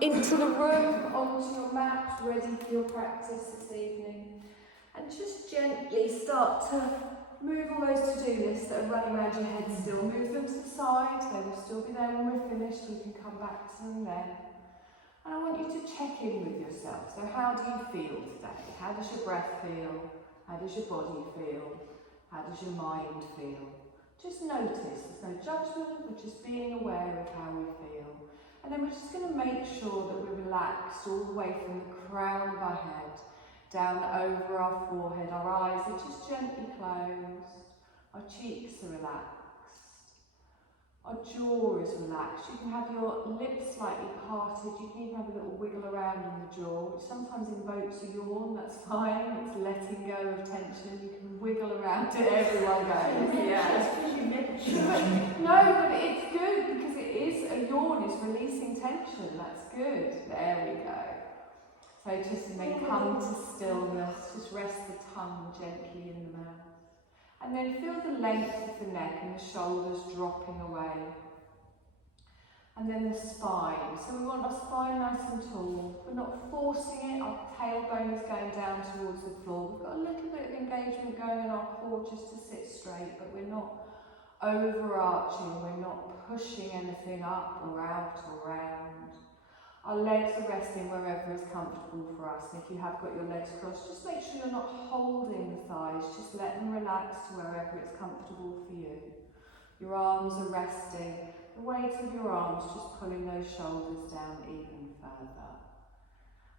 into the room, onto your mat, ready for your practice this evening. And just gently start to move all those to-do lists that are running around your head still. Move them to the side, they will still be there when we're finished. We can come back to them then. And I want you to check in with yourself. So how do you feel today? How does your breath feel? How does your body feel? How does your mind feel? Just notice, there's no judgment, we're just being aware of how we feel. And then we're just going to make sure that we're relaxed all the way from the crown of our head, down over our forehead. Our eyes are just gently closed, our cheeks are relaxed, our jaw is relaxed. You can have your lips slightly parted, you can even have a little wiggle around in the jaw, which sometimes invokes a yawn. That's fine, it's letting go of tension. You can wiggle around it, everyone goes. Yeah. No, but it's good because it is a yawn, it's releasing tension. That's good. There we go. So just then come to stillness, just rest the tongue gently in the mouth. And then feel the length of the neck and the shoulders dropping away. And then the spine. So we want our spine nice and tall. We're not forcing it, our tailbone is going down towards the floor. We've got a little bit of engagement going in our core just to sit straight, but we're not overarching, we're not pushing anything up or out or round. Our legs are resting wherever is comfortable for us. And if you have got your legs crossed, just make sure you're not holding the thighs, just let them relax to wherever it's comfortable for you. Your arms are resting, the weight of your arms just pulling those shoulders down even further.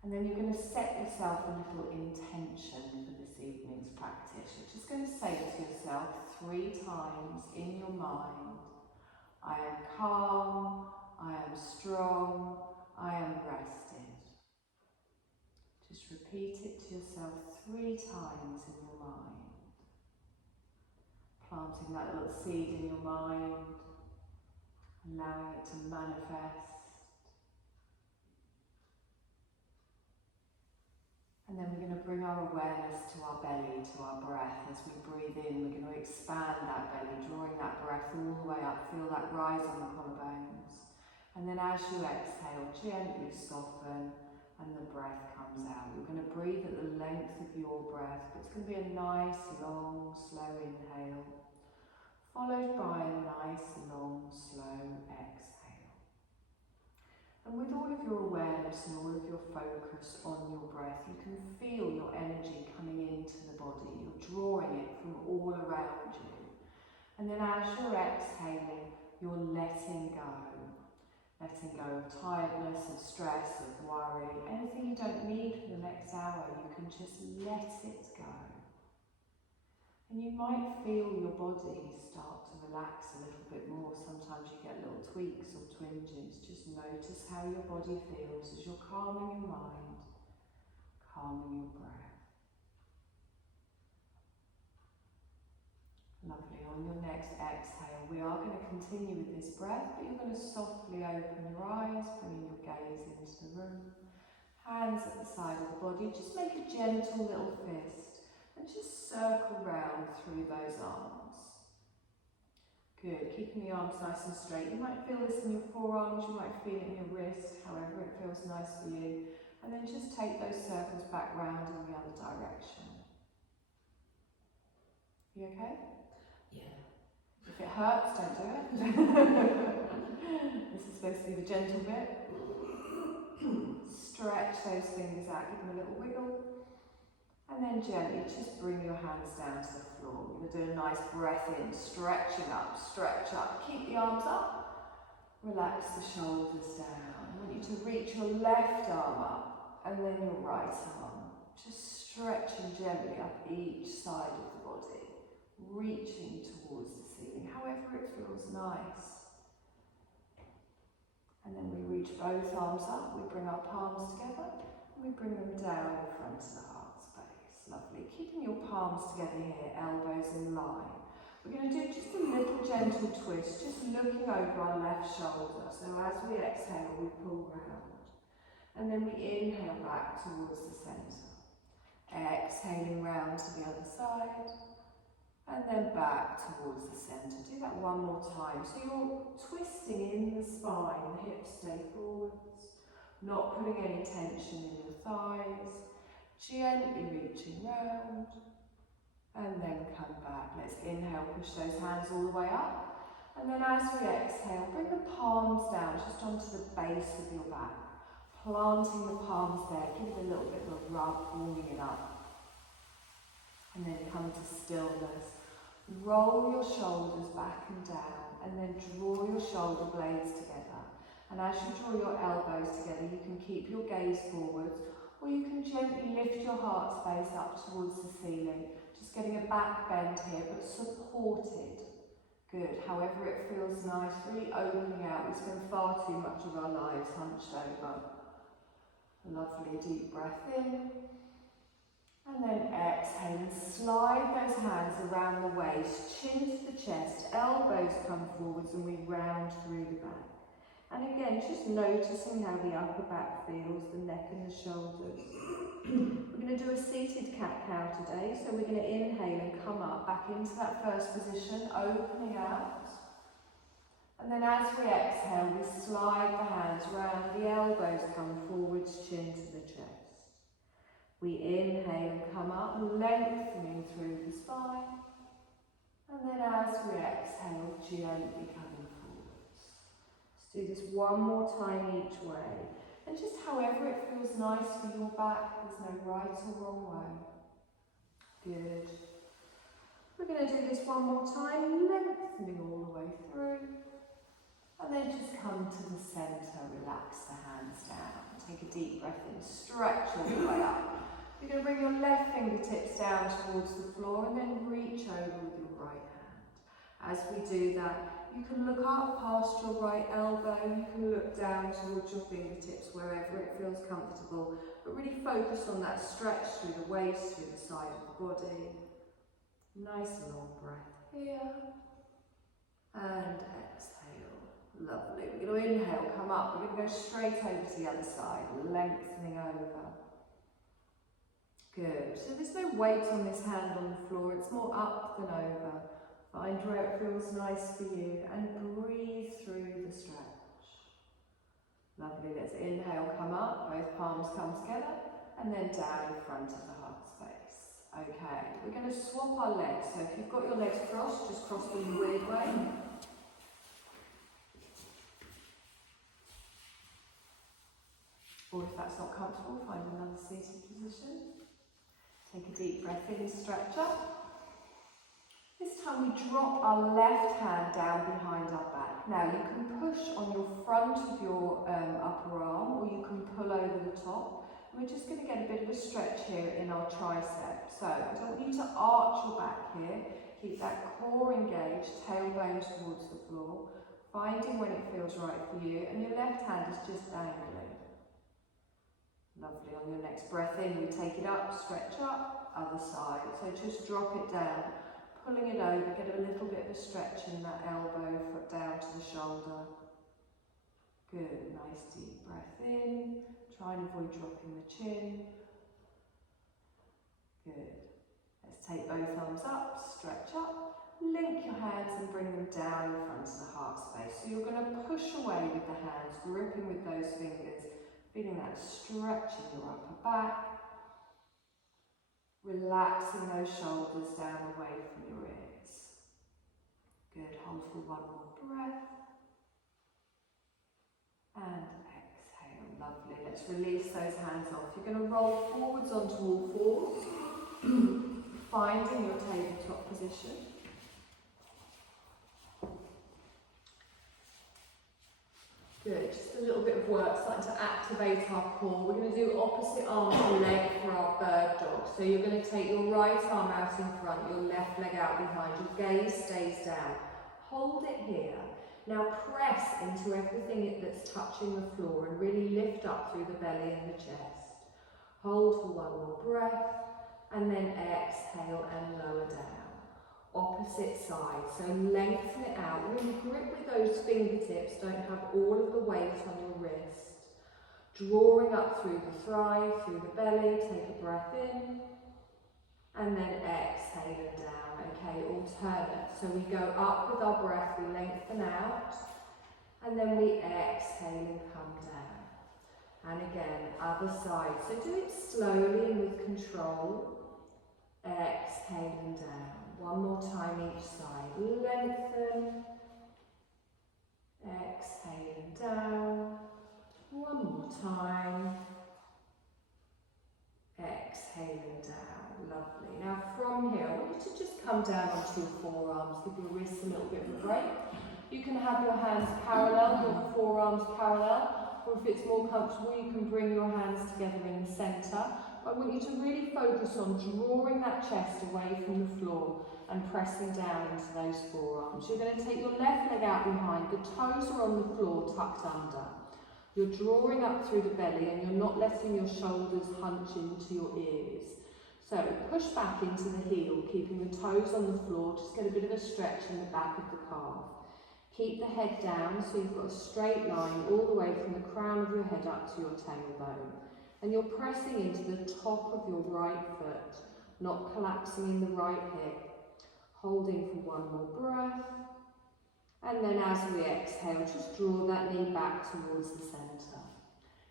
And then you're going to set yourself a little intention for this evening's practice. You're just going to say to yourself 3 times in your mind, I am calm, I am strong, I am rested. Just repeat it to yourself 3 times in your mind. Planting that little seed in your mind, allowing it to manifest. And then we're going to bring our awareness to our belly, to our breath. As we breathe in, we're going to expand that belly, drawing that breath all the way up. Feel that rise on the collarbones. And then as you exhale, gently soften and the breath comes out. You're going to breathe at the length of your breath, but it's going to be a nice, long, slow inhale, followed by a nice, long, slow exhale. And with all of your awareness and all of your focus on your breath, you can feel your energy coming into the body. You're drawing it from all around you. And then as you're exhaling, you're letting go. Letting go of tiredness, of stress, of worry. Anything you don't need for the next hour, you can just let it go. And you might feel your body start to relax a little bit more. Sometimes you get little tweaks or twinges. Just notice how your body feels as you're calming your mind, calming your breath. Lovely. On your next exhale, we are going to continue with this breath, but you're going to softly open your eyes, bringing your gaze into the room. Hands at the side of the body. Just make a gentle little fist. And just circle round through those arms. Good, keeping the arms nice and straight. You might feel this in your forearms, you might feel it in your wrist, however it feels nice for you. And then just take those circles back round in the other direction. You okay? Yeah. If it hurts, don't do it. This is supposed to be the gentle bit. Stretch those fingers out, give them a little wiggle. And then gently just bring your hands down to the floor. You're going to do a nice breath in, stretching up, stretch up. Keep the arms up. Relax the shoulders down. I want you to reach your left arm up and then your right arm. Just stretching gently up each side of the body, reaching towards the ceiling, however it feels nice. And then we reach both arms up, we bring our palms together, and we bring them down in front of the heart. Lovely. Keeping your palms together here, elbows in line. We're going to do just a little gentle twist, just looking over our left shoulder. So as we exhale, we pull round. And then we inhale back towards the centre. Exhaling round to the other side. And then back towards the centre. Do that one more time. So you're twisting in the spine, the hips stay forwards. not putting any tension in your thighs, gently reaching round, and then come back. Let's inhale, push those hands all the way up, and then as we exhale, bring the palms down just onto the base of your back, planting the palms there, give it a little bit of a rub, warming it up, and then come to stillness. Roll your shoulders back and down, and then draw your shoulder blades together. And as you draw your elbows together, you can keep your gaze forwards, or you can gently lift your heart space up towards the ceiling. Just getting a back bend here, but supported. Good. However it feels nice, really opening out. We spend far too much of our lives hunched over. Lovely deep breath in. And then exhale and slide those hands around the waist, chin to the chest, elbows come forwards, and we round through the back. And again, just noticing how the upper back feels, the neck and the shoulders. We're going to do a seated cat-cow today, so we're going to inhale and come up back into that first position, opening out. And then as we exhale, we slide the hands round, the elbows come forwards, chin to the chest. We inhale and come up, lengthening through the spine. And then as we exhale, gently coming forwards. Let's do this one more time each way. And just however it feels nice for your back, there's no right or wrong way. Good. We're going to do this one more time, lengthening all the way through. And then just come to the centre, relax the hands down. Take a deep breath in, stretch all the way up. You're going to bring your left fingertips down towards the floor and then reach over with your right hand. As we do that, you can look up past your right elbow, you can look down towards your fingertips wherever it feels comfortable, but really focus on that stretch through the waist, through the side of the body. Nice long breath here. And exhale. Lovely. We're going to inhale, come up. We're going to go straight over to the other side, lengthening over. Good. So there's no weight on this hand on the floor. It's more up than over. Find where it feels nice for you and breathe through the stretch. Lovely. Let's inhale, come up. Both palms come together and then down in front of the heart space. Okay. We're going to swap our legs. So if you've got your legs crossed, just cross them in a weird way. Or if that's not comfortable, find another seated position. Take a deep breath in, stretch up. This time we drop our left hand down behind our back. Now you can push on your front of your upper arm, or you can pull over the top. And we're just going to get a bit of a stretch here in our tricep. So I don't want you to arch your back here. Keep that core engaged, tailbone towards the floor, finding when it feels right for you, and your left hand is just dangling. Lovely. On your next breath in, we take it up, stretch up, other side. So just drop it down, pulling it over, get a little bit of a stretch in that elbow, foot down to the shoulder. Good. Nice deep breath in. Try and avoid dropping the chin. Good. Let's take both arms up, stretch up, link your hands and bring them down in front of the heart space. So you're going to push away with the hands, gripping with those fingers, feeling that stretch in your upper back, relaxing those shoulders down away from your ears. Good, hold for one more breath. And exhale, lovely. Let's release those hands off. You're going to roll forwards onto all fours, finding your tabletop position. Good, just a little bit of work starting to activate our core. We're going to do opposite arm to leg for our bird dog. So you're going to take your right arm out in front, your left leg out behind, your gaze stays down. Hold it here. Now press into everything that's touching the floor and really lift up through the belly and the chest. Hold for one more breath and then exhale and lower down. Opposite side, so lengthen it out, really grip with those fingertips, don't have all of the weight on your wrist. Drawing up through the thigh, through the belly, take a breath in, and then exhale and down. Okay, alternate, so we go up with our breath, we lengthen out, and then we exhale and come down. again, other side. So do it slowly and with control. Exhaling down. One more time each side. Lengthen. Exhaling down. One more time. Exhaling down. Lovely. Now from here, I want you to just come down onto your forearms. Give your wrists a little bit of a break. You can have your hands parallel, your forearms parallel, or if it's more comfortable, you can bring your hands together in the centre. I want you to really focus on drawing that chest away from the floor and pressing down into those forearms. You're going to take your left leg out behind, the toes are on the floor tucked under. You're drawing up through the belly and you're not letting your shoulders hunch into your ears. So push back into the heel, keeping the toes on the floor, just get a bit of a stretch in the back of the calf. Keep the head down so you've got a straight line all the way from the crown of your head up to your tailbone. And you're pressing into the top of your right foot, not collapsing in the right hip. Holding for one more breath. And then as we exhale, just draw that knee back towards the centre.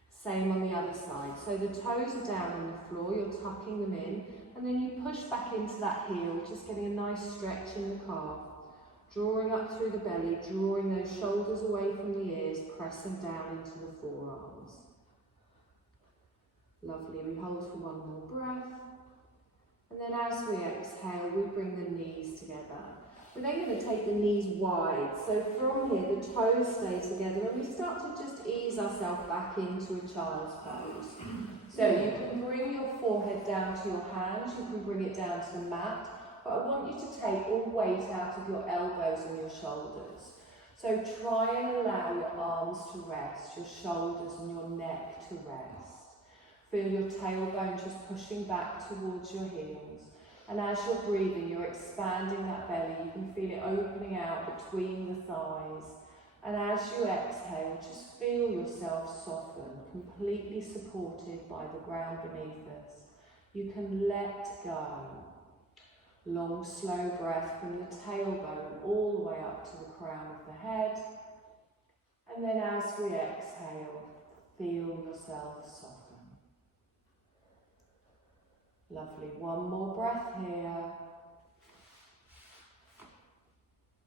Same on the other side. So the toes are down on the floor, you're tucking them in, and then you push back into that heel, just getting a nice stretch in the calf. Drawing up through the belly, drawing those shoulders away from the ears, pressing down into the forearms. Lovely, we hold for one more breath. And then as we exhale, we bring the knees together. We're then going to take the knees wide. So from here, the toes stay together and we start to just ease ourselves back into a child's pose. So you can bring your forehead down to your hands, you can bring it down to the mat, but I want you to take all weight out of your elbows and your shoulders. So try and allow your arms to rest, your shoulders and your neck to rest. Feel your tailbone just pushing back towards your heels. And as you're breathing, you're expanding that belly. You can feel it opening out between the thighs. And as you exhale, just feel yourself soften, completely supported by the ground beneath us. You can let go. Long, slow breath from the tailbone all the way up to the crown of the head. And then as we exhale, feel yourself soften. Lovely, one more breath here.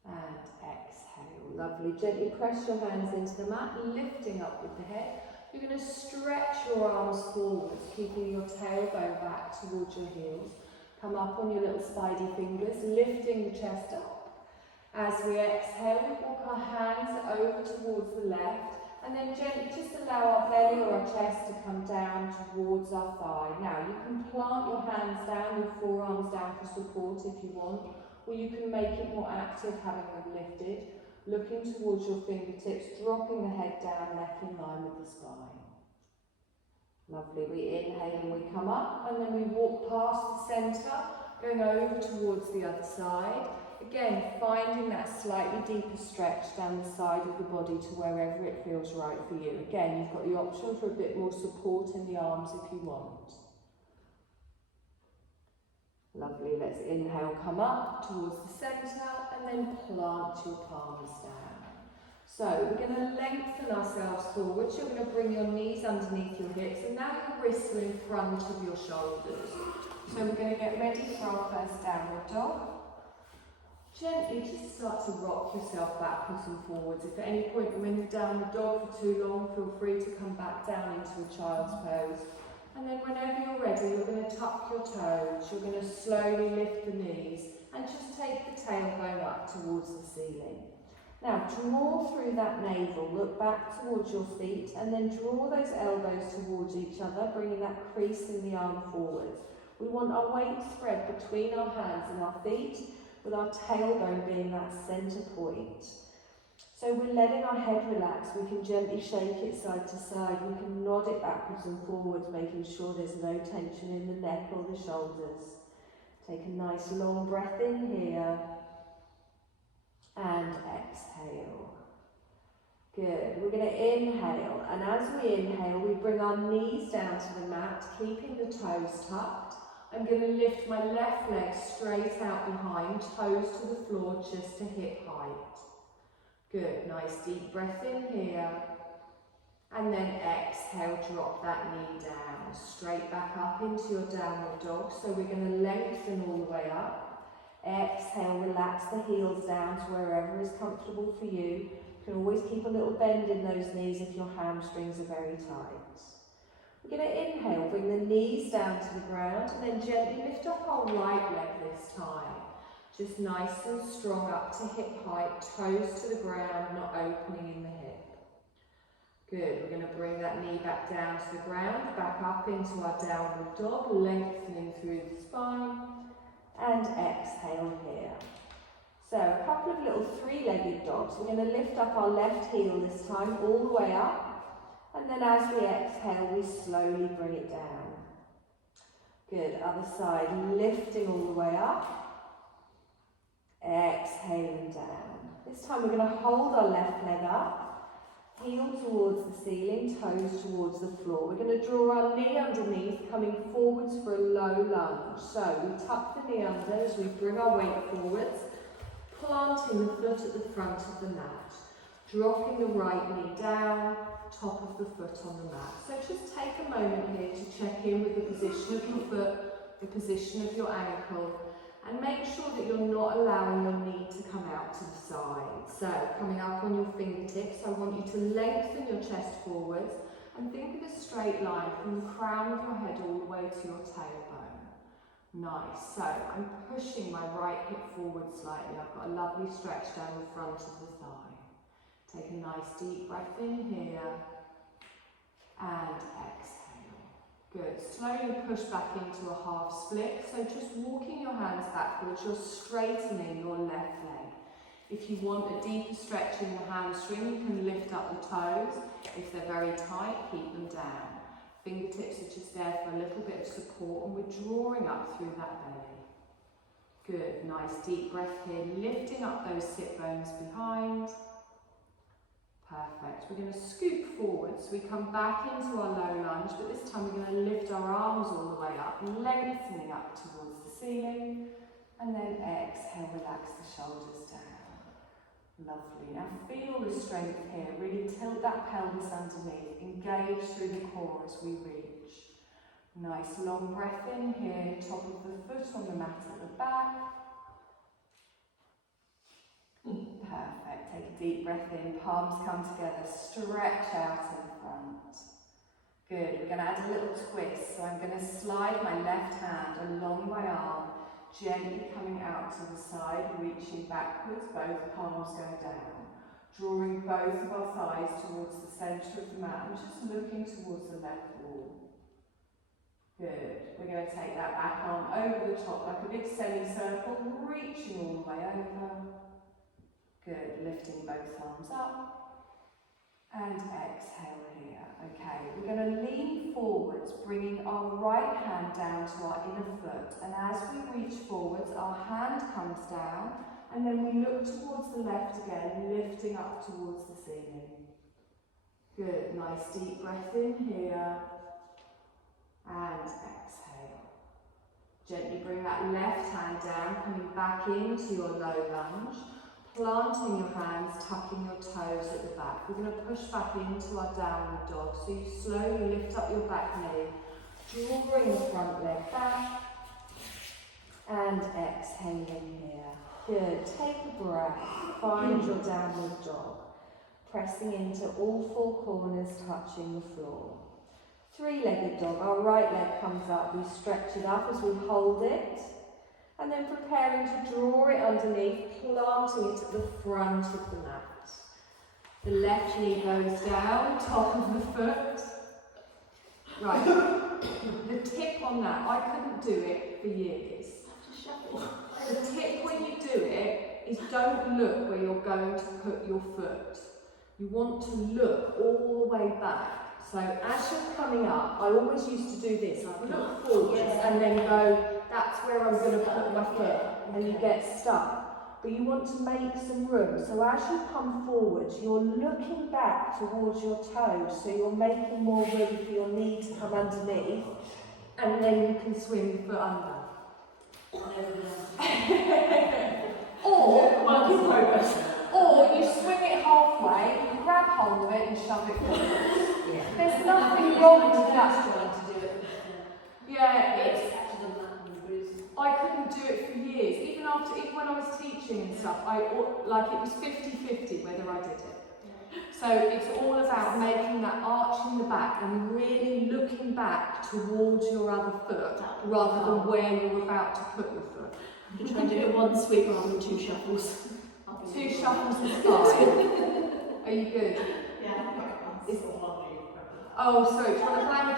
And exhale. Lovely, gently press your hands into the mat, lifting up with the head. You're going to stretch your arms forwards, keeping your tailbone back towards your heels. Come up on your little spidey fingers, lifting the chest up. As we exhale, we walk our hands over towards the left. And then gently just allow our belly or our chest to come down towards our thigh. Now you can plant your hands down, your forearms down for support if you want, or you can make it more active having them lifted, looking towards your fingertips, dropping the head down, neck in line with the spine. Lovely, we inhale and we come up, and then we walk past the centre, going over towards the other side. Again, finding that slightly deeper stretch down the side of the body to wherever it feels right for you. Again, you've got the option for a bit more support in the arms if you want. Lovely, let's inhale, come up towards the centre and then plant your palms down. So we're going to lengthen ourselves forwards. You're going to bring your knees underneath your hips and now your wrists are in front of your shoulders. So we're going to get ready for our first downward dog. Gently just start to rock yourself backwards and forwards. If at any point when you're down the dog for too long, feel free to come back down into a child's pose. And then whenever you're ready, you're going to tuck your toes. You're going to slowly lift the knees and just take the tailbone up towards the ceiling. Now draw through that navel, look back towards your feet and then draw those elbows towards each other, bringing that crease in the arm forwards. We want our weight spread between our hands and our feet, with our tailbone being that centre point. So we're letting our head relax, we can gently shake it side to side, we can nod it backwards and forwards, making sure there's no tension in the neck or the shoulders. Take a nice long breath in here, and exhale. Good, we're going to inhale, and as we inhale, we bring our knees down to the mat, keeping the toes tucked. I'm going to lift my left leg straight out behind, toes to the floor just to hip height. Good, nice deep breath in here. And then exhale, drop that knee down, straight back up into your downward dog. So we're going to lengthen all the way up. Exhale, relax the heels down to wherever is comfortable for you. You can always keep a little bend in those knees if your hamstrings are very tight. We're going to inhale, bring the knees down to the ground, and then gently lift up our right leg this time. Just nice and strong up to hip height, toes to the ground, not opening in the hip. Good, we're going to bring that knee back down to the ground, back up into our downward dog, lengthening through the spine, and exhale here. So a couple of little three-legged dogs. We're going to lift up our left heel this time, all the way up, and then as we exhale, we slowly bring it down. Good, other side, lifting all the way up, exhaling down. This time we're going to hold our left leg up, heel towards the ceiling, toes towards the floor. We're going to draw our knee underneath, coming forwards for a low lunge. So we tuck the knee under as we bring our weight forwards, planting the foot at the front of the mat, dropping the right knee down, top of the foot on the mat. So just take a moment here to check in with the position of your foot, the position of your ankle, and make sure that you're not allowing your knee to come out to the side. So coming up on your fingertips, I want you to lengthen your chest forwards and think of a straight line from the crown of your head all the way to your tailbone. Nice. So I'm pushing my right hip forward slightly. I've got a lovely stretch down the front of the thigh. Take a nice deep breath in here and exhale. Good. Slowly push back into a half split. So just walking your hands backwards, you're straightening your left leg. If you want a deeper stretch in the hamstring, you can lift up the toes. If they're very tight, keep them down. Fingertips are just there for a little bit of support, and we're drawing up through that belly. Good. Nice deep breath here, lifting up those sit bones behind. Perfect. We're going to scoop forward, so we come back into our low lunge, but this time we're going to lift our arms all the way up, lengthening up towards the ceiling, and then exhale, relax the shoulders down. Lovely. Now feel the strength here, really tilt that pelvis underneath, engage through the core as we reach. Nice long breath in here, top of the foot on the mat at the back. Perfect. Take a deep breath in, palms come together, stretch out in front. Good. We're going to add a little twist. So I'm going to slide my left hand along my arm, gently coming out to the side, reaching backwards, both palms go down. Drawing both of our thighs towards the centre of the mat and just looking towards the left wall. Good. We're going to take that back arm over the top like a big semicircle, reaching all the way over. Good, lifting both arms up and exhale here. Okay, we're going to lean forwards, bringing our right hand down to our inner foot, and as we reach forwards, our hand comes down, and then we look towards the left again, lifting up towards the ceiling. Good, nice deep breath in here, and exhale. Gently bring that left hand down, coming back into your low lunge. Planting your hands, tucking your toes at the back. We're going to push back into our downward dog. So you slowly lift up your back knee, drawing the front leg back, and exhaling here. Good. Take a breath. Find your downward dog. Pressing into all four corners, touching the floor. Three-legged dog. Our right leg comes up. We stretch it up as we hold it. And then preparing to draw it underneath, planting it at the front of the mat. The left knee goes down, top of the foot. Right, the tip on that, I couldn't do it for years. The tip when you do it is don't look where you're going to put your foot. You want to look all the way back. So as you're coming up, I always used to do this. I'd look forwards and then go, that's where I'm going to put my foot, and you get stuck. But you want to make some room. So as you come forwards, you're looking back towards your toes, so you're making more room for your knee to come underneath, and then you can swing the foot under. Or you swing it halfway, you grab hold of it and shove it forward. Yeah. There's nothing wrong with that. Trying to do it. Yeah, it's. Actually done that and bruised. I couldn't do it for years. Even when I was teaching and stuff, like it was 50-50 whether I did it. So it's all about making that arch in the back and really looking back towards your other foot rather than where you're about to put your foot. You try and do it one sweep rather than 2 shuffles. 2 shuffles is fine. Are you good? Yeah. Oh, sorry, do you want a blanket?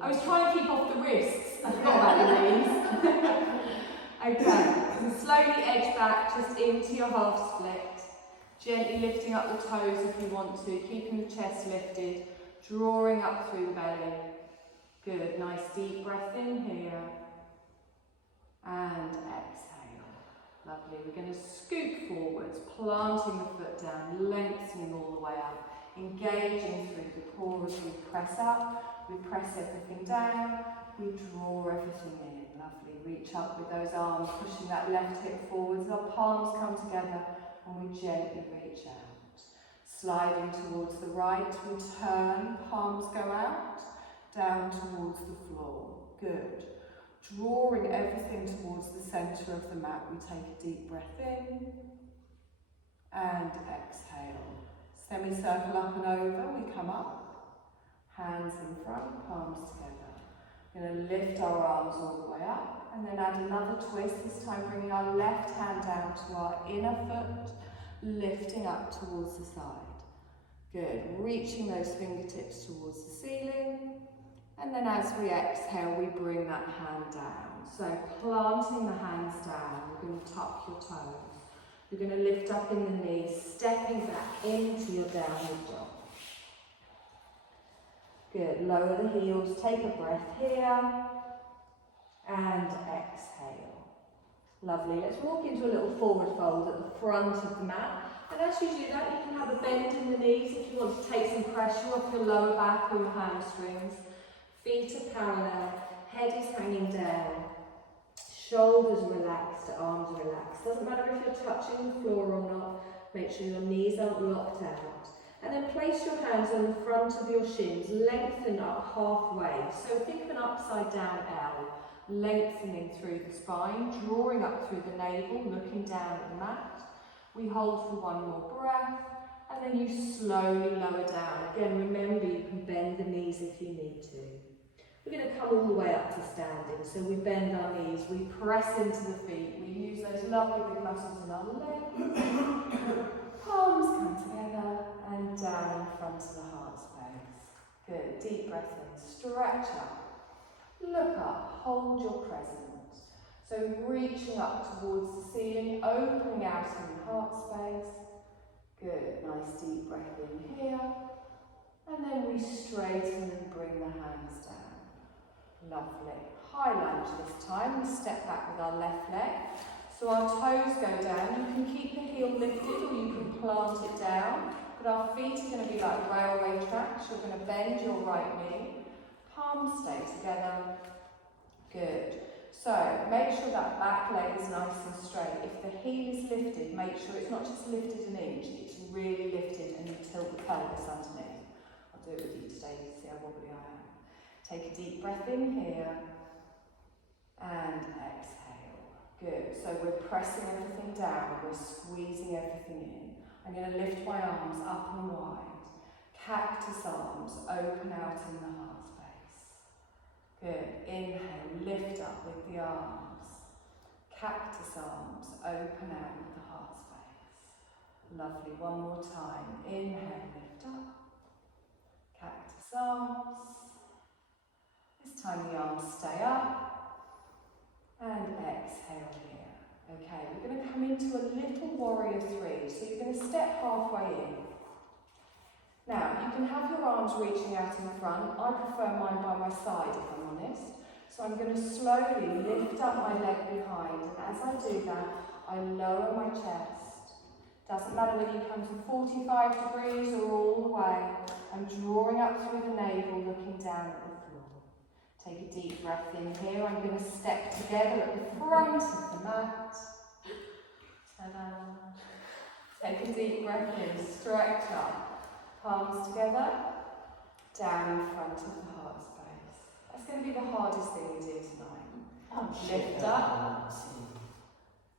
I was trying to keep off the wrists. I forgot about your knees. Okay, so slowly edge back just into your half split. Gently lifting up the toes if you want to, keeping the chest lifted, drawing up through the belly. Good, nice deep breath in here. And exhale. Lovely, we're going to scoop forwards, planting the foot down, lengthening all the way up, engaging through the core as we press up, we press everything down, we draw everything in. Lovely, reach up with those arms, pushing that left hip forwards, our palms come together, and we gently reach out. Sliding towards the right, we turn, palms go out, down towards the floor. Good. Drawing everything towards the centre of the mat, we take a deep breath in and exhale. Semicircle up and over, we come up, hands in front, palms together. We're going to lift our arms all the way up and then add another twist, this time bringing our left hand down to our inner foot, lifting up towards the side. Good, reaching those fingertips towards the ceiling, and then as we exhale we bring that hand down. So planting the hands down, we're going to tuck your toes. You're going to lift up in the knees, stepping back into your downward dog. Good, lower the heels, take a breath here, and exhale. Lovely, let's walk into a little forward fold at the front of the mat. And as you do that, you can have a bend in the knees if you want to take some pressure off your lower back or your hamstrings. Feet are parallel, head is hanging down, shoulders relaxed, arms relaxed. Doesn't matter if you're touching the floor or not, make sure your knees aren't locked out. And then place your hands on the front of your shins, lengthen up halfway. So think of an upside down L, lengthening through the spine, drawing up through the navel, looking down at the mat. We hold for one more breath, and then you slowly lower down. Again, remember you can bend the knees if you need to. We're going to come all the way up to standing, so we bend our knees, we press into the feet, we use those lovely big muscles in our legs. Palms come together and down in front of the heart space. Good, deep breath in, stretch up, look up, hold your presence. So reaching up towards the ceiling, opening out in the heart space. Good, nice deep breath in here. And then we straighten and bring the hands down. Lovely. High lunge this time, we step back with our left leg. So our toes go down, you can keep the heel lifted or you can plant it down, but our feet are going to be like railway tracks. You're going to bend your right knee, palms stay together. Good. So make sure that back leg is nice and straight. If the heel is lifted, make sure it's not just lifted an inch, it's really lifted and you tilt the pelvis underneath. I'll do it with you today, you see how wobbly I am. Take a deep breath in here and exhale. Good, so we're pressing everything down, we're squeezing everything in. I'm going to lift my arms up and wide. Cactus arms, open out in the heart space. Good, inhale, lift up with the arms. Cactus arms, open out with the heart space. Lovely, one more time. Inhale, lift up. Cactus arms. This time the arms stay up. And exhale here. Okay, we're going to come into a little warrior 3. So you're going to step halfway in. Now, you can have your arms reaching out in front. I prefer mine by my side, if I'm honest. So I'm going to slowly lift up my leg behind. And as I do that, I lower my chest. Doesn't matter whether you come to 45 degrees or all the way. I'm drawing up through the navel, looking down at the floor. Take a deep breath in here. I'm going to step together at the front of the mat. Ta-da. Take a deep breath in, stretch up. Palms together, down in front of the heart space. That's going to be the hardest thing we do tonight. Lift up.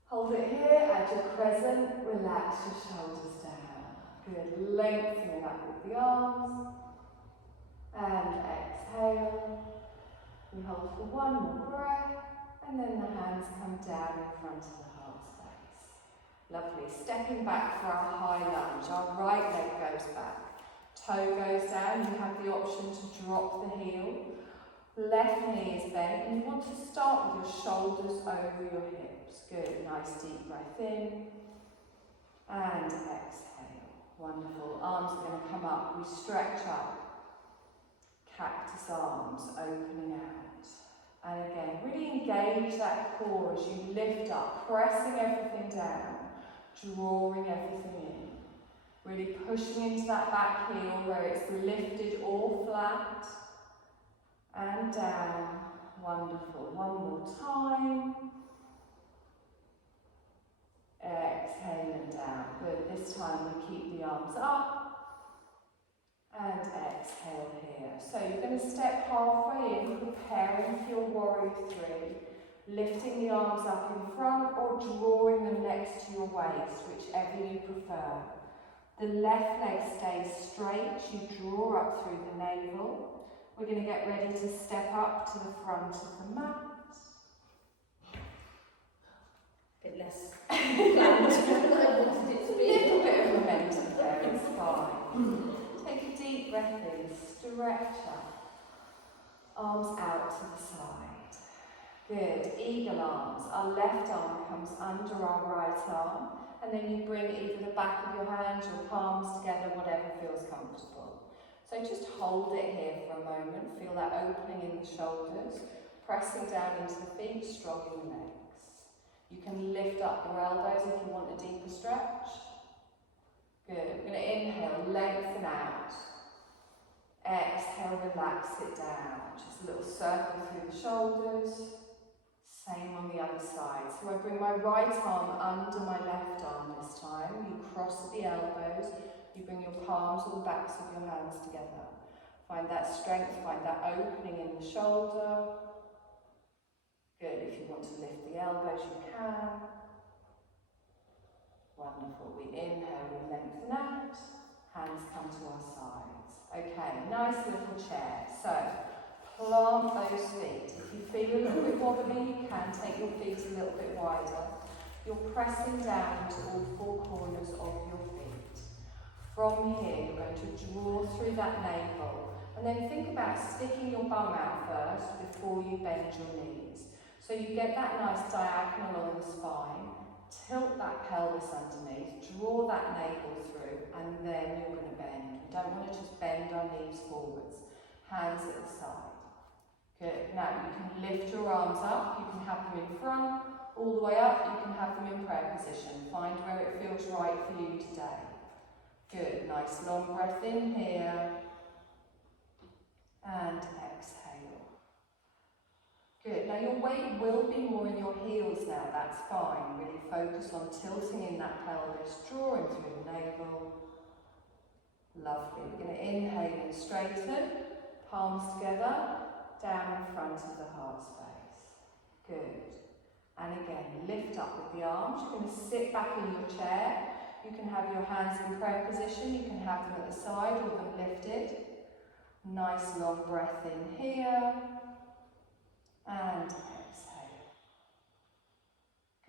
Hold it here, add your crescent, relax your shoulders down. Good, lengthening up with the arms. And exhale. We hold for one more breath, and then the hands come down in front of the heart space. Lovely, stepping back for our high lunge. Our right leg goes back. Toe goes down, you have the option to drop the heel. Left knee is bent, and you want to start with your shoulders over your hips. Good, nice deep breath in. And exhale. Wonderful. Arms are going to come up. We stretch up. Cactus arms opening out. And again, really engage that core as you lift up, pressing everything down, drawing everything in. Really pushing into that back heel where it's lifted or flat. And down. Wonderful. One more time. Exhale and down. Good. This time we keep the arms up. And exhale here. So you're going to step halfway in, preparing for your warrior three. Lifting the arms up in front or drawing them next to your waist, whichever you prefer. The left leg stays straight. You draw up through the navel. We're going to get ready to step up to the front of the mat. A bit less planned than I wanted it to be. A little bit of momentum there, it's fine. Take a deep breath in, stretch up. Arms out to the side. Good, eagle arms. Our left arm comes under our right arm, and then you bring either the back of your hands, your palms together, whatever feels comfortable. So just hold it here for a moment. Feel that opening in the shoulders, pressing down into the feet, strong in the legs. You can lift up your elbows if you want a deeper stretch. Good. We're going to inhale, lengthen out. Exhale, relax it down. Just a little circle through the shoulders. Same on the other side. So I bring my right arm under my left arm this time. You cross at the elbows. You bring your palms or the backs of your hands together. Find that strength, find that opening in the shoulder. Good. If you want to lift the elbows, you can. Wonderful. We inhale, we lengthen out. Hands come to our sides. Okay, nice little chair. So, plant those feet. If you feel a little bit wobbly, you can take your feet a little bit wider. You're pressing down into all four corners of your feet. From here, you're going to draw through that navel. And then think about sticking your bum out first before you bend your knees. So you get that nice diagonal along the spine. Tilt that pelvis underneath, draw that navel through, and then you're going to bend. We don't want to just bend our knees forwards. Hands at the side. Good. Now you can lift your arms up, you can have them in front, all the way up, you can have them in prayer position. Find where it feels right for you today. Good. Nice long breath in here. And exhale. Good. Now your weight will be more in your heels now, that's fine. Really focus on tilting in that pelvis, drawing through the navel. Lovely. We're going to inhale and straighten, palms together, down in front of the heart space. Good. And again, lift up with the arms. You're going to sit back in your chair. You can have your hands in prayer position, you can have them at the side or them lifted. Nice long breath in here. And exhale.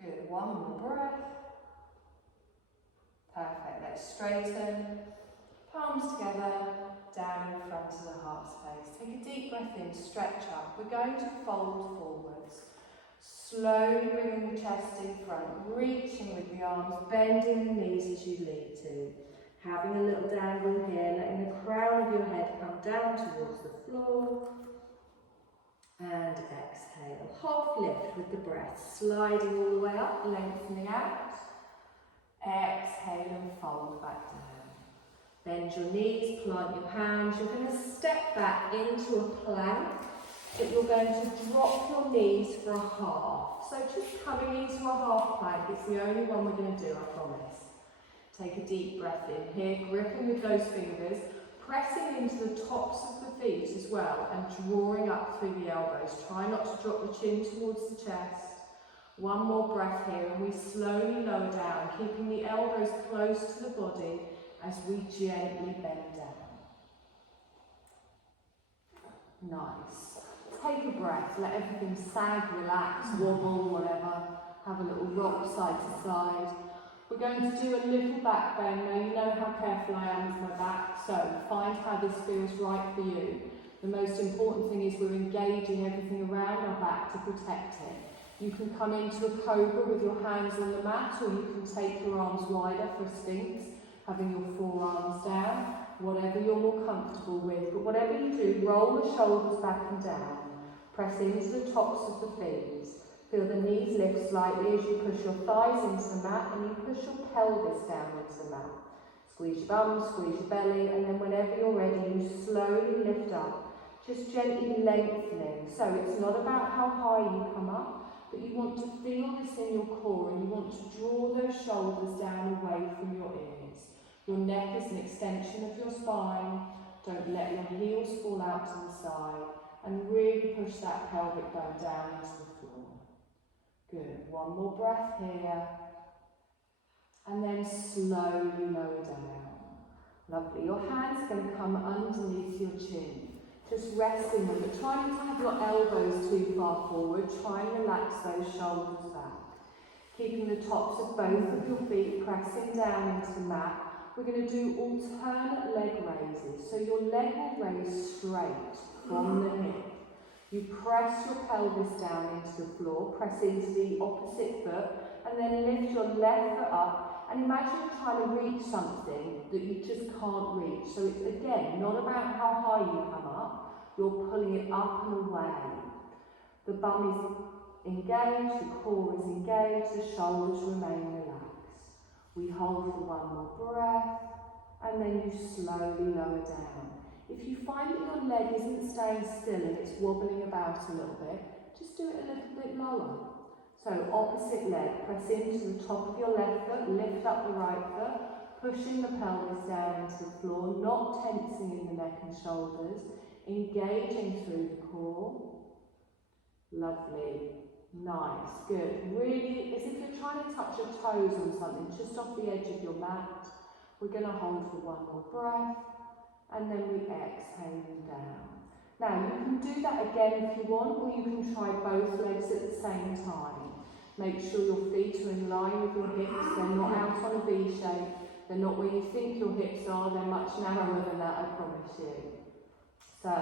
Good, one more breath. Perfect, let's straighten. Palms together, down in front of the heart space. Take a deep breath in, stretch up. We're going to fold forwards. Slowly bringing the chest in front, reaching with the arms, bending the knees as you lead to. Having a little dangle here, letting the crown of your head come down towards the floor. And exhale. Half lift with the breath, sliding all the way up, lengthening out. Exhale and fold back down. Bend your knees, plant your hands. You're going to step back into a plank, but you're going to drop your knees for a half. So just coming into a half plank, it's the only one we're going to do, I promise. Take a deep breath in here, gripping with those fingers, pressing into the tops of the feet as well and drawing up through the elbows. Try not to drop the chin towards the chest. One more breath here and we slowly lower down, keeping the elbows close to the body as we gently bend down. Nice. Take a breath, let everything sag, relax, wobble, whatever. Have a little rock side to side. We're going to do a little back bend. Now you know how careful I am with my back, so find how this feels right for you. The most important thing is we're engaging everything around our back to protect it. You can come into a cobra with your hands on the mat, or you can take your arms wider for a sphinx, having your forearms down, whatever you're more comfortable with. But whatever you do, roll the shoulders back and down. Press into the tops of the feet. Feel the knees lift slightly as you push your thighs into the mat and you push your pelvis down into the mat. Squeeze your bum, squeeze your belly, and then whenever you're ready, you slowly lift up, just gently lengthening. So it's not about how high you come up, but you want to feel this in your core and you want to draw those shoulders down away from your ears. Your neck is an extension of your spine. Don't let your heels fall out to the side and really push that pelvic bone down into the floor. Good. One more breath here. And then slowly lower down. Lovely. Your hands are going to come underneath your chin. Just resting them, but try not to have your elbows too far forward. Try and relax those shoulders back. Keeping the tops of both of your feet pressing down into the mat. We're going to do alternate leg raises. So your leg will raise straight from the hip. You press your pelvis down into the floor, press into the opposite foot, and then lift your left foot up. And imagine you're trying to reach something that you just can't reach. So it's, again, not about how high you come up, you're pulling it up and away. The bum is engaged, the core is engaged, the shoulders remain relaxed. We hold for one more breath, and then you slowly lower down. If you find that your leg isn't staying still and it's wobbling about a little bit, just do it a little bit lower. So opposite leg, press into the top of your left foot, lift up the right foot, pushing the pelvis down into the floor, not tensing in the neck and shoulders, engaging through the core. Lovely, nice, good. Really, as if you're trying to touch your toes on something, just off the edge of your mat. We're going to hold for one more breath, and then we exhale them down. Now, you can do that again if you want, or you can try both legs at the same time. Make sure your feet are in line with your hips. They're not out on a V shape. They're not where you think your hips are. They're much narrower than that, I promise you. So,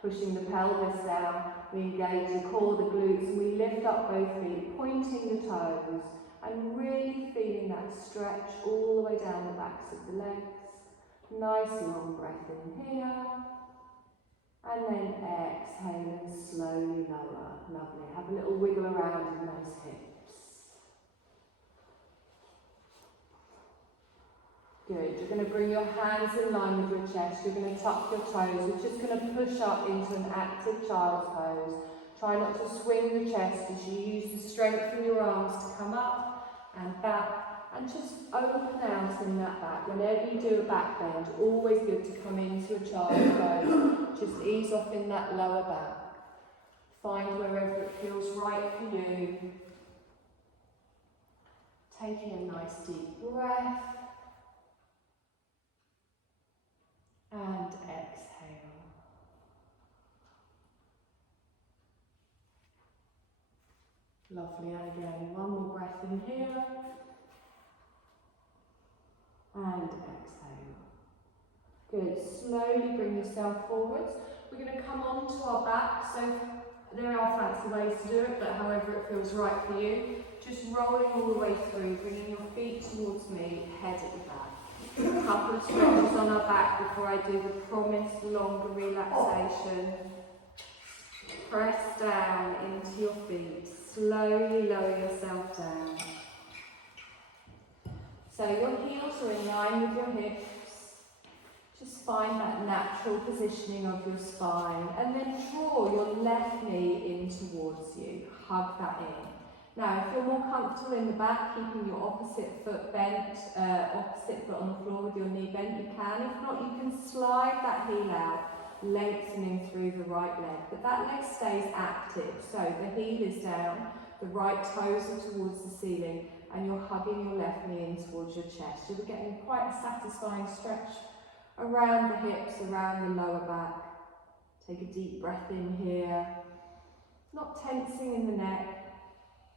pushing the pelvis down, we engage the core, the glutes, and we lift up both feet, pointing the toes, and really feeling that stretch all the way down the backs of the legs. Nice long breath in here. And then exhale and slowly lower. Lovely. Have a little wiggle around in those hips. Good. You're going to bring your hands in line with your chest. You're going to tuck your toes. We're just going to push up into an active child's pose. Try not to swing the chest as you use the strength in your arms to come up and back. And just open out in that back. Whenever you do a back bend, always good to come into a child's pose. Just ease off in that lower back. Find wherever it feels right for you. Taking a nice deep breath. And exhale. Lovely, and again, one more breath in here. And exhale. Good. Slowly bring yourself forwards. We're going to come onto our back. So there are fancy ways to do it, but however it feels right for you. Just rolling all the way through, bringing your feet towards me, head at the back. A couple of stretches on our back before I do the promised longer relaxation. Press down into your feet. Slowly lower yourself down. So your heels are in line with your hips. Just find that natural positioning of your spine and then draw your left knee in towards you. Hug that in. Now, if you're more comfortable in the back, keeping your opposite foot bent, opposite foot on the floor with your knee bent, you can. If not, you can slide that heel out, lengthening through the right leg. But that leg stays active, so the heel is down, the right toes are towards the ceiling, and you're hugging your left knee in towards your chest. You'll be getting quite a satisfying stretch around the hips, around the lower back. Take a deep breath in here, not tensing in the neck,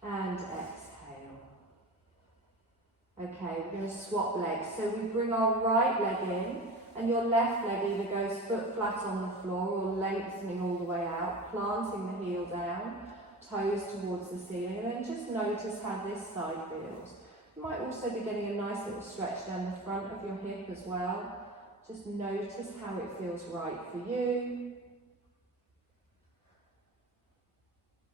and exhale. Okay, we're going to swap legs. So we bring our right leg in, and your left leg either goes foot flat on the floor or lengthening all the way out, planting the heel down, toes towards the ceiling, and then just notice how this side feels. You might also be getting a nice little stretch down the front of your hip as well. Just notice how it feels right for you.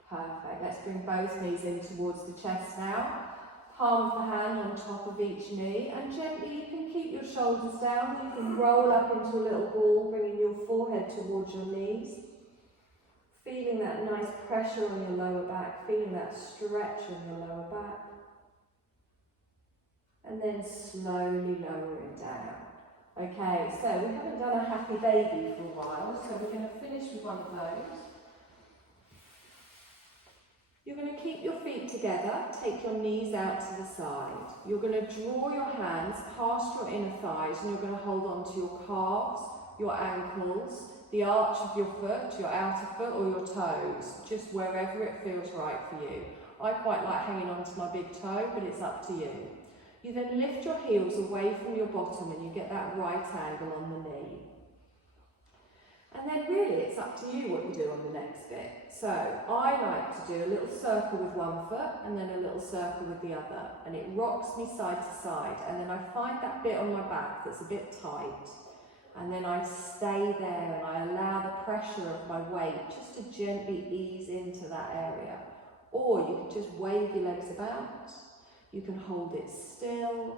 Perfect. Let's bring both knees in towards the chest now. Palm of the hand on top of each knee, and gently you can keep your shoulders down. You can roll up into a little ball, bringing your forehead towards your knees. Feeling that nice pressure on your lower back, feeling that stretch on your lower back. And then slowly lower it down. Okay, so we haven't done a happy baby for a while, so we're going to finish with one of those. You're going to keep your feet together, take your knees out to the side. You're going to draw your hands past your inner thighs, and you're going to hold on to your calves, your ankles, the arch of your foot, your outer foot or your toes, just wherever it feels right for you. I quite like hanging on to my big toe, but it's up to you. You then lift your heels away from your bottom and you get that right angle on the knee. And then really it's up to you what you do on the next bit. So I like to do a little circle with one foot and then a little circle with the other. And it rocks me side to side. And then I find that bit on my back that's a bit tight. And then I stay there and I allow the pressure of my weight just to gently ease into that area. Or you can just wave your legs about. You can hold it still.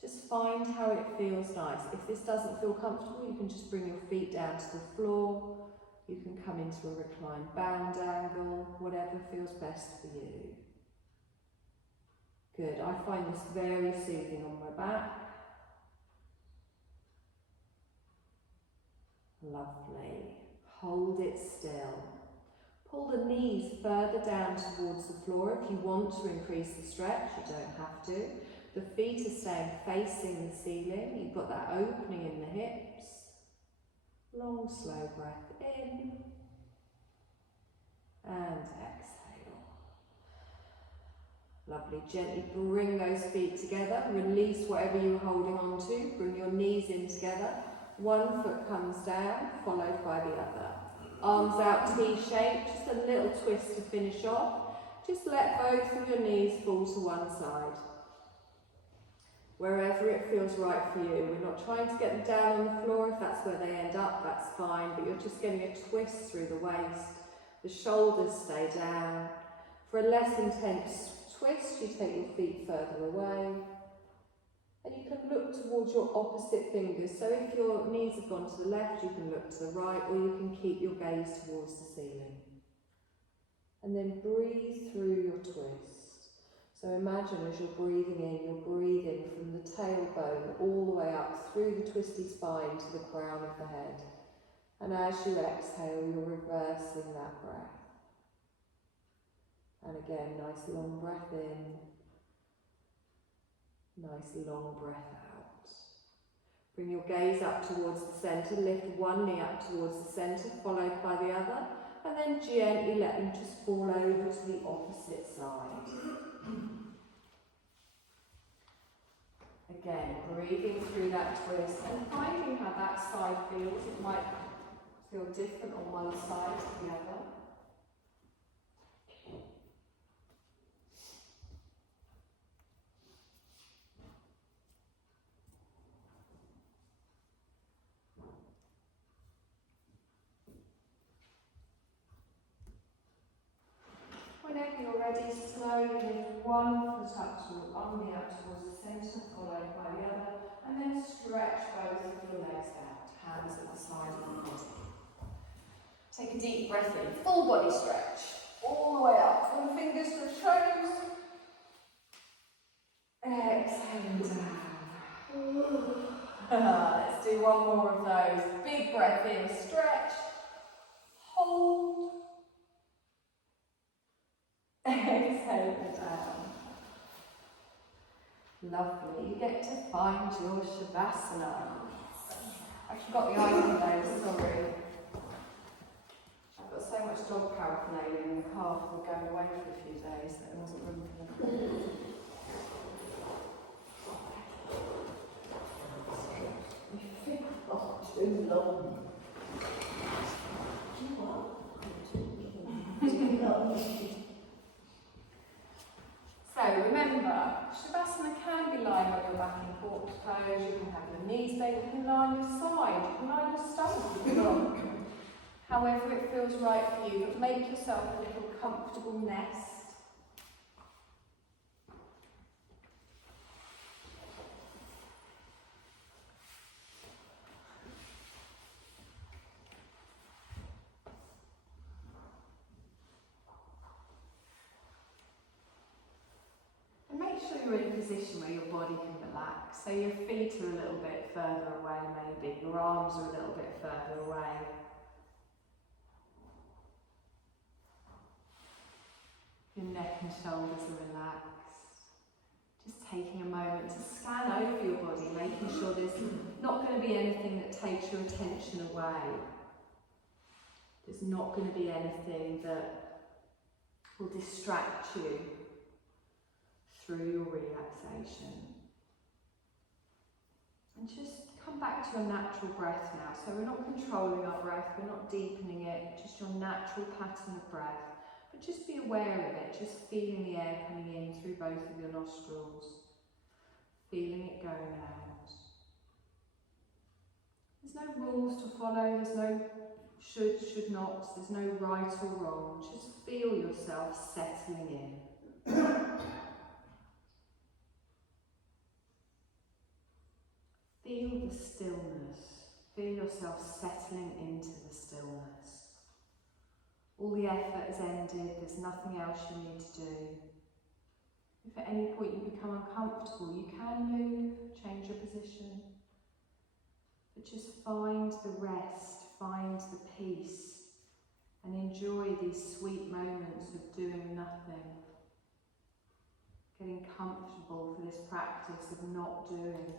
Just find how it feels nice. If this doesn't feel comfortable, you can just bring your feet down to the floor. You can come into a reclined bound angle, whatever feels best for you. Good, I find this very soothing on my back. Lovely. Hold it still. Pull the knees further down towards the floor if you want to increase the stretch. You don't have to. The feet are staying facing the ceiling. You've got that opening in the hips. Long, slow breath in. And exhale. Lovely. Gently bring those feet together. Release whatever you're holding on to. Bring your knees in together. One foot comes down, followed by the other. Arms out T-shape, just a little twist to finish off. Just let both of your knees fall to one side. Wherever it feels right for you. We're not trying to get them down on the floor. If that's where they end up, that's fine. But you're just getting a twist through the waist. The shoulders stay down. For a less intense twist, you take your feet further away. And you can look towards your opposite fingers. So if your knees have gone to the left, you can look to the right, or you can keep your gaze towards the ceiling. And then breathe through your twist. So imagine as you're breathing in, you're breathing from the tailbone all the way up through the twisty spine to the crown of the head. And as you exhale, you're reversing that breath. And again, nice long breath in. Nice long breath out. Bring your gaze up towards the centre, lift one knee up towards the centre, followed by the other, and then gently let them just fall over to the opposite side. Again, breathing through that twist and finding how that side feels. It might feel different on one side to the other. Whenever you're ready, slowly lift one foot up towards, one knee up towards the centre, followed by the other, and then stretch both of your legs out, hands at the side of the body. Take a deep breath in, full body stretch, All the way up. From the fingers to the toes. Exhale down. Let's do one more of those. Big breath in, stretch. Hold. Exhale down. Lovely. You get to find your Shavasana. I forgot the item though, sorry. I've got so much dog paraphernalia in the car for going away for a few days that there wasn't room for them. Too long. So remember, Shavasana can be lying on your back in forked toes, you can have your knees bent, you can lie on your side, you can lie on your stomach if you want. However it feels right for you, but make yourself a little comfortable nest. Make sure you're in a position where your body can relax. So your feet are a little bit further away maybe, your arms are a little bit further away. Your neck and shoulders are relaxed. Just taking a moment to scan over your body, making sure there's not going to be anything that takes your attention away. There's not going to be anything that will distract you through your relaxation. And just come back to your natural breath now. So we're not controlling our breath, we're not deepening it, just your natural pattern of breath. But just be aware of it, just feeling the air coming in through both of your nostrils, feeling it going out. There's no rules to follow, there's no should nots, there's no right or wrong, just feel yourself settling in. Feel the stillness, feel yourself settling into the stillness. All the effort has ended, there's nothing else you need to do. If at any point you become uncomfortable, you can move, change your position. But just find the rest, find the peace, and enjoy these sweet moments of doing nothing. Getting comfortable for this practice of not doing.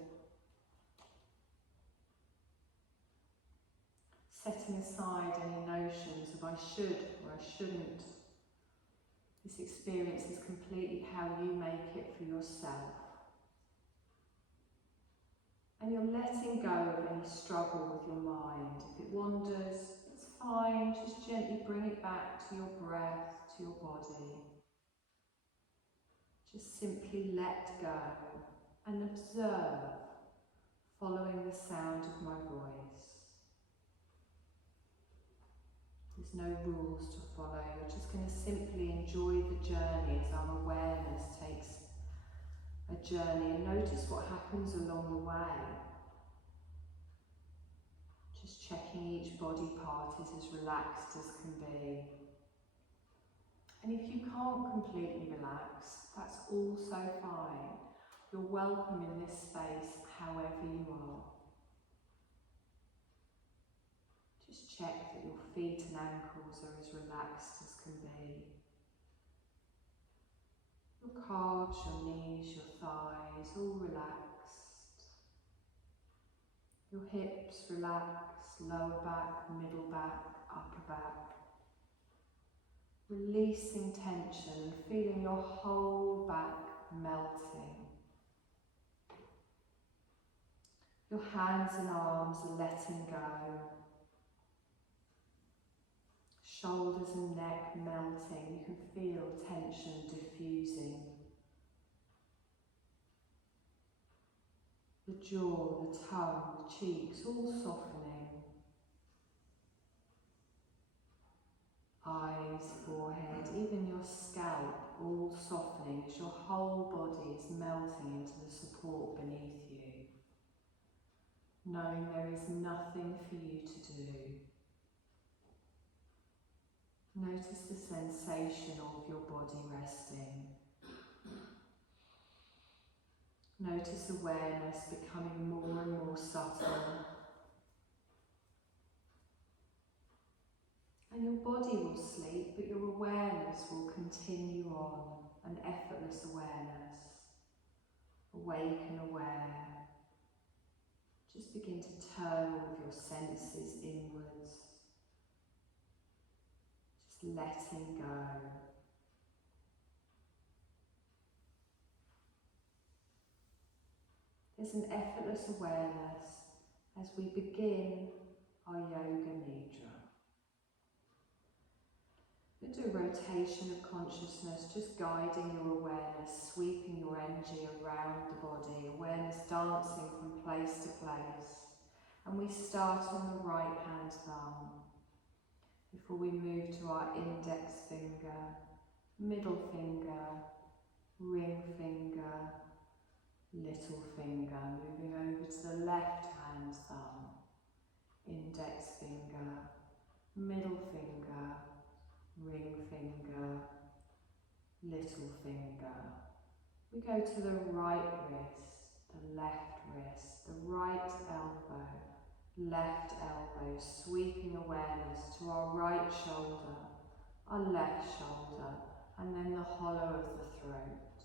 Setting aside any notions of I should or I shouldn't. This experience is completely how you make it for yourself. And you're letting go of any struggle with your mind. If it wanders, it's fine, just gently bring it back to your breath, to your body. Just simply let go and observe, following the sound of my voice. There's no rules to follow, you're just going to simply enjoy the journey as our awareness takes a journey and notice what happens along the way. Just checking each body part is as relaxed as can be. And if you can't completely relax, that's also fine. You're welcome in this space however you are. Just check that your feet and ankles are as relaxed as can be. Your calves, your knees, your thighs, all relaxed. Your hips relaxed, lower back, middle back, upper back. Releasing tension and feeling your whole back melting. Your hands and arms are letting go. Shoulders and neck melting. You can feel tension diffusing. The jaw, the tongue, the cheeks all softening. Eyes, forehead, even your scalp all softening as your whole body is melting into the support beneath you. Knowing there is nothing for you to do. No Notice the sensation of your body resting. Notice awareness becoming more and more subtle. And your body will sleep, but your awareness will continue on, an effortless awareness. Awake and aware. Just begin to turn all of your senses inwards. Just letting go. There's an effortless awareness as we begin our Yoga Nidra. We'll do a rotation of consciousness, just guiding your awareness, sweeping your energy around the body, awareness dancing from place to place. And we start on the right hand thumb before we move to our index finger, middle finger, ring finger, little finger, moving over to the left hand thumb, index finger, middle finger, ring finger, little finger. We go to the right wrist, the left wrist, the right elbow, left elbow, sweeping awareness to our right shoulder, our left shoulder, and then the hollow of the throat.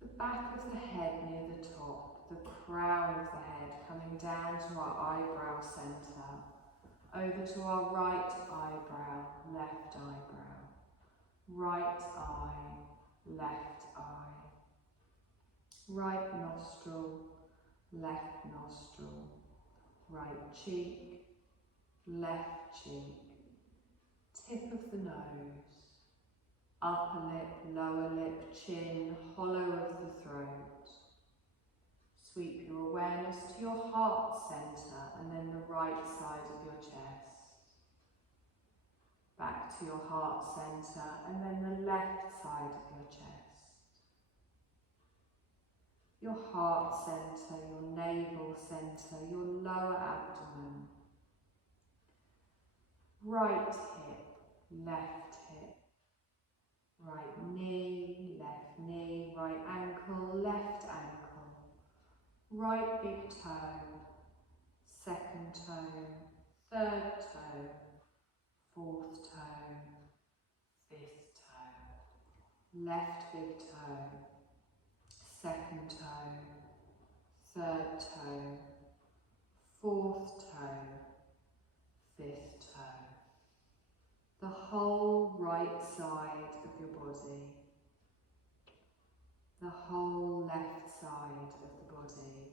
The back of the head near the top, the crown of the head coming down to our eyebrow centre, over to our right eyebrow, left eyebrow, right eye, left eye, right nostril, left nostril, right cheek, left cheek, tip of the nose, upper lip, lower lip, chin, hollow of the throat. Sweep your awareness to your heart centre and then the right side of your chest. Back to your heart centre and then the left side of your chest. Your heart centre, your navel centre, your lower abdomen. Right hip, left hip. Right knee, right ankle, left ankle. Right big toe, second toe, third toe, fourth toe, fifth toe. Left big toe, second toe, third toe, fourth toe, fifth toe. The whole right side of your body, the whole left side of the body,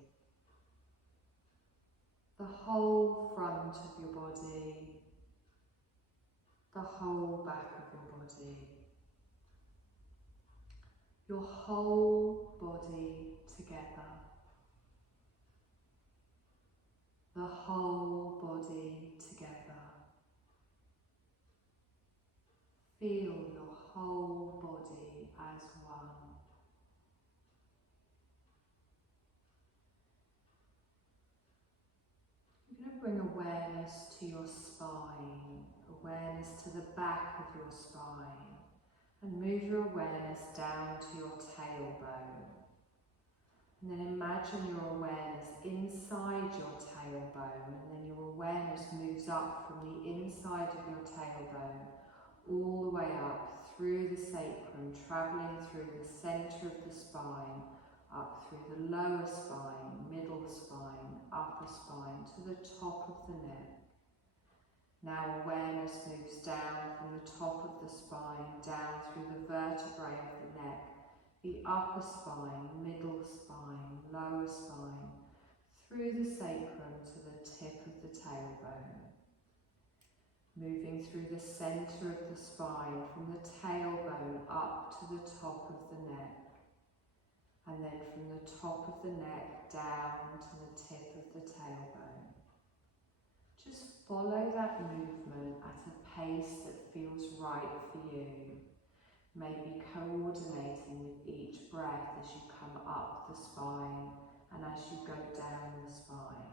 the whole front of your body, the whole back of your body, your whole body together, the whole body together. Feel your whole body as one. You're going to bring awareness to your spine, awareness to the back of your spine, and move your awareness down to your tailbone. And then imagine your awareness inside your tailbone, and then your awareness moves up from the inside of your tailbone all the way up through the sacrum, travelling through the centre of the spine, up through the lower spine, middle spine, upper spine, to the top of the neck. Now awareness moves down from the top of the spine, down through the vertebrae of the neck, the upper spine, middle spine, lower spine, through the sacrum to the tip of the tailbone. Moving through the centre of the spine, from the tailbone up to the top of the neck. And then from the top of the neck down to the tip of the tailbone. Just follow that movement at a pace that feels right for you. Maybe coordinating with each breath as you come up the spine and as you go down the spine.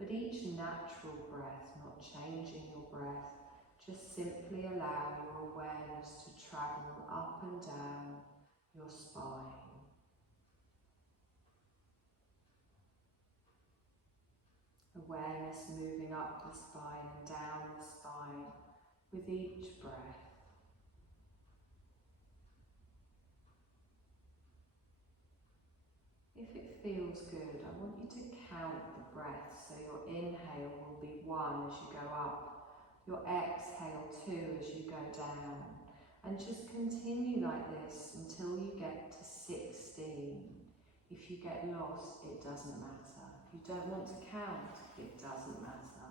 But each natural breath, not changing your breath, just simply allow your awareness to travel up and down your spine. Awareness moving up the spine and down the spine with each breath. If it feels good, I want you to count the breaths, so your inhale will be 1 as you go up, your exhale 2 as you go down, and just continue like this until you get to 16. If you get lost, it doesn't matter. If you don't want to count, it doesn't matter.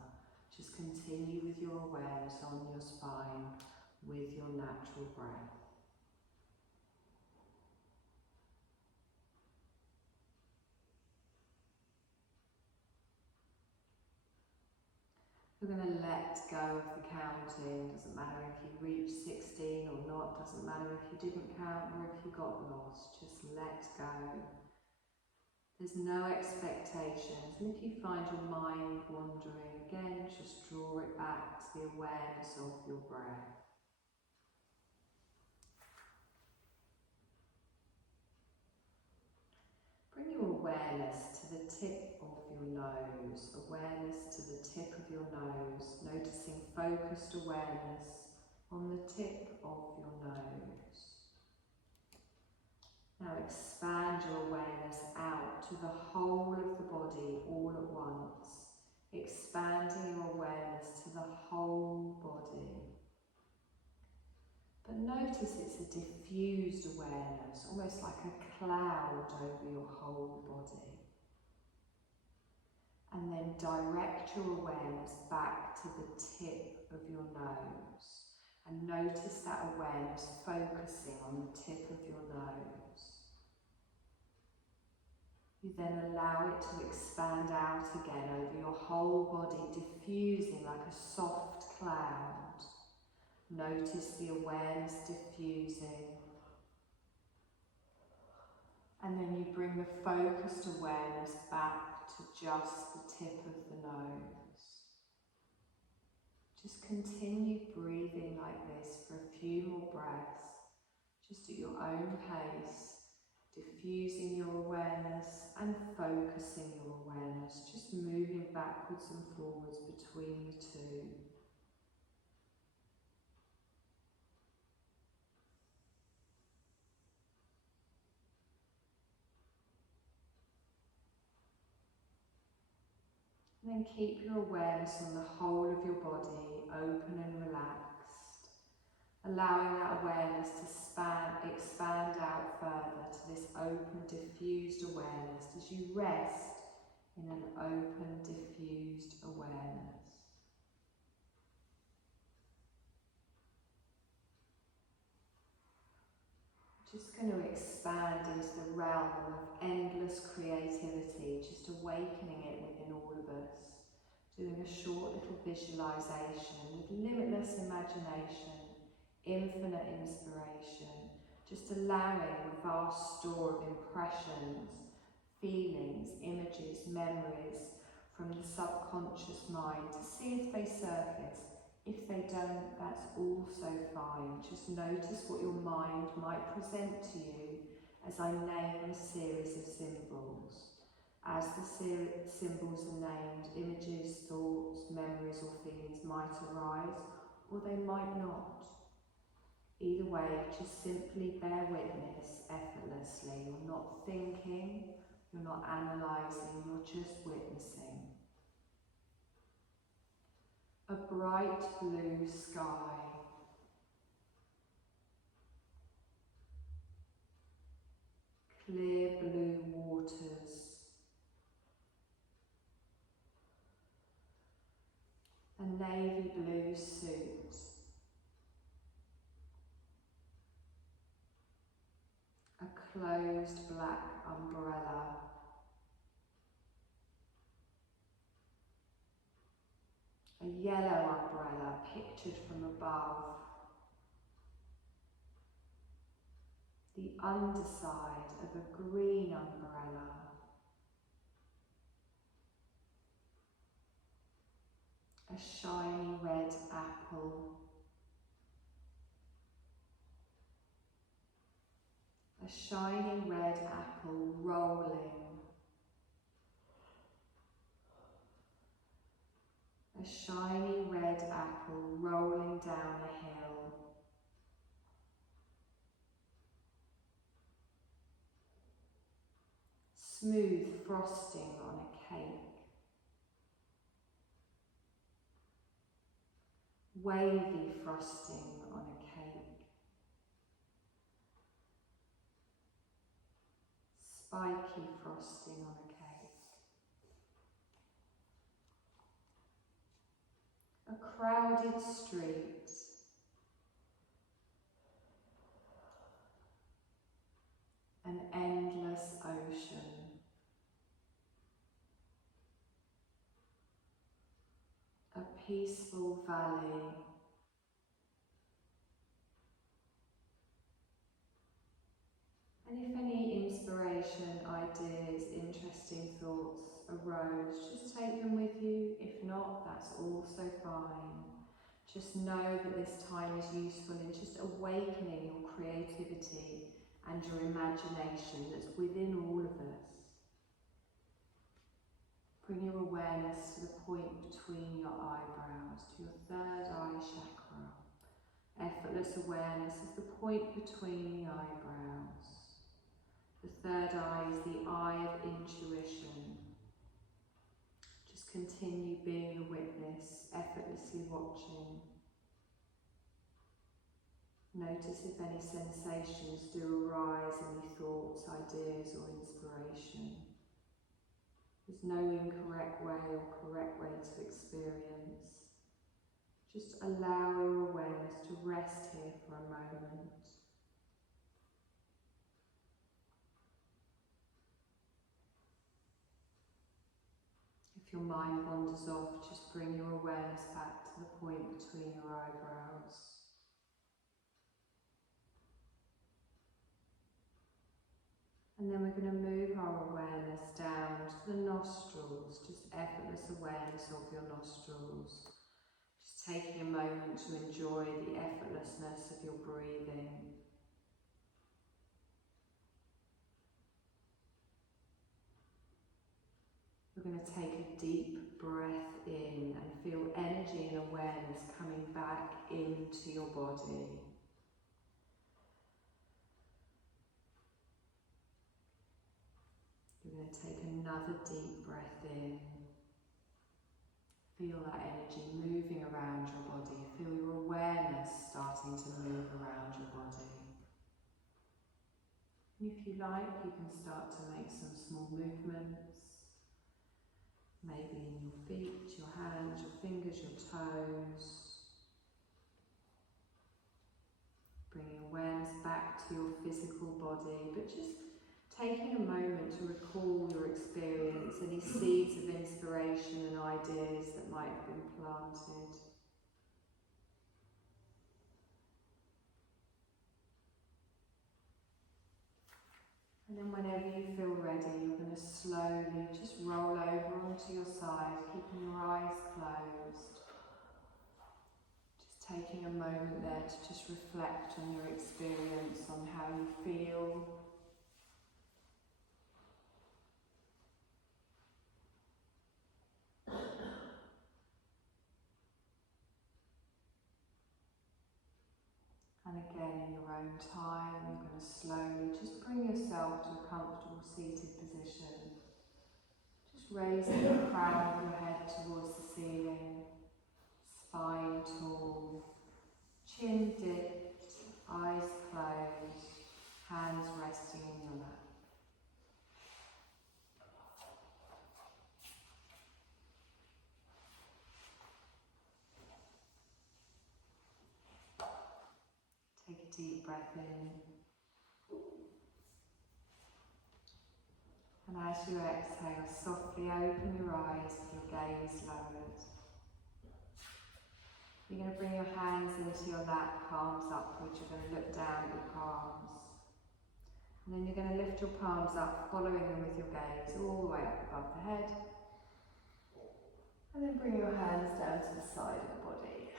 Just continue with your awareness on your spine with your natural breath. We're going to let go of the counting. Doesn't matter if you reach 16 or not, doesn't matter if you didn't count or if you got lost, just let go. There's no expectations, and if you find your mind wandering again, just draw it back to the awareness of your breath. Bring your awareness to the tip of your nose, awareness to the tip of your nose, noticing focused awareness on the tip of your nose. Now expand your awareness out to the whole of the body all at once, expanding your awareness to the whole body. But notice it's a diffused awareness, almost like a cloud over your whole body. And then direct your awareness back to the tip of your nose. And notice that awareness focusing on the tip of your nose. You then allow it to expand out again over your whole body, diffusing like a soft cloud. Notice the awareness diffusing. And then you bring the focused awareness back to just the tip of the nose. Just continue breathing like this for a few more breaths, just at your own pace, diffusing your awareness and focusing your awareness, just moving backwards and forwards between the two. And then keep your awareness on the whole of your body, open and relaxed, allowing that awareness to expand out further to this open, diffused awareness as you rest in an open, diffused awareness. Just going to expand into the realm of endless creativity, just awakening it within all of us. Doing a short little visualization with limitless imagination, infinite inspiration, just allowing a vast store of impressions, feelings, images, memories from the subconscious mind to see if they surface. If they don't, that's also fine. Just notice what your mind might present to you as I name a series of symbols. As the symbols are named, images, thoughts, memories or feelings might arise, or they might not. Either way, just simply bear witness effortlessly. You're not thinking, you're not analysing, you're just witnessing. A bright blue sky. Clear blue waters. A navy blue suit. A closed black umbrella. A yellow umbrella pictured from above. The underside of a green umbrella. A shiny red apple. A shiny red apple rolling. A shiny red apple rolling down a hill. Smooth frosting on a cake. Wavy frosting on a cake. Spiky frosting on a cake. A crowded street. An endless ocean. A peaceful valley. And if any inspiration, ideas, interesting thoughts arose, just take them with you. If not, that's also fine. Just know that this time is useful in just awakening your creativity and your imagination that's within all of us. Bring your awareness to the point between your eyebrows, to your third eye chakra. Effortless awareness is the point between the eyebrows. The third eye is the eye of intuition. Just continue being a witness, effortlessly watching. Notice if any sensations do arise, any thoughts, ideas or inspiration. There's no incorrect way or correct way to experience. Just allow your awareness to rest here for a moment. If your mind wanders off, just bring your awareness back to the point between your eyebrows. And then we're going to move our awareness down to the nostrils, just effortless awareness of your nostrils. Just taking a moment to enjoy the effortlessness of your breathing. We're going to take a deep breath in and feel energy and awareness coming back into your body. You're going to take another deep breath in. Feel that energy moving around your body. Feel your awareness starting to move around your body. And if you like, you can start to make some small movements. Maybe in your feet, your hands, your fingers, your toes. Bringing awareness back to your physical body, but just taking a moment to recall your experience, any seeds of inspiration and ideas that might have been planted. And then whenever you feel ready, you're going to slowly just roll over onto your side, keeping your eyes closed. Just taking a moment there to just reflect on your experience, on how you feel. And again, in your own time, you're going to slowly just bring yourself to a comfortable seated position. Just raising the crown of your head towards the ceiling, spine tall, chin dipped, eyes closed, hands resting on your lap. Take a deep breath in. And as you exhale, softly open your eyes with your gaze lowered. You're going to bring your hands into your lap, palms upwards. You're going to look down at your palms. And then you're going to lift your palms up, following them with your gaze all the way up above the head. And then bring your hands down to the side of the body.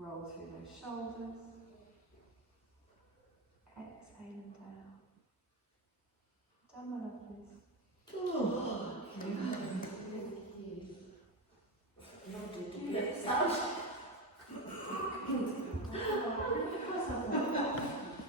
Roll through those shoulders. Stand my love, please.